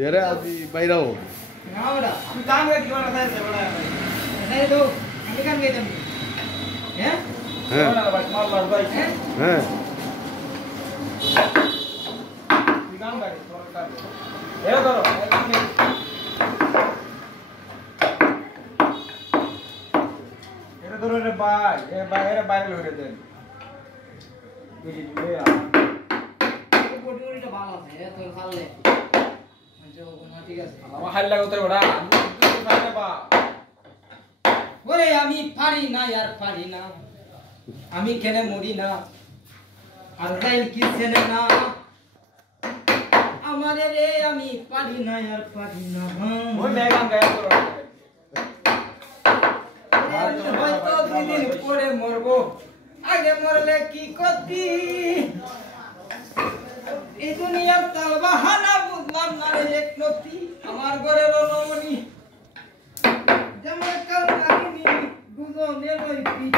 यार अभी बाहर आओ ना बड़ा हम काम करके बड़ा से बड़ा नहीं तो हम काम के जम हैं हैं बड़ा माल मार भाई हैं हैं काम कर थोड़ा कर ये करो ये करो रे भाई ये बाहर लो रे देन ये ले आ पोटी तो ভালো আছে তোর খালে মানে ওনা ঠিক আছে আমার হাল লাগো তোর বড়া তুই পারে বা ওরে আমি পারি না यार পারি না আমি কেনে মরি না আর রাইল কি সেনে না আমারে রে আমি পারি না यार পারি না ওই মেগান গায় তোর হয়তো দিন পরে মরবো আগে মরলে কি করতি এই দুনিয়ার তাল বাহানা বুঝলাম না রে এক নতি আমার ঘরে রনমণি যেমন কাল কাহিনী দুজনের ওই পিঠ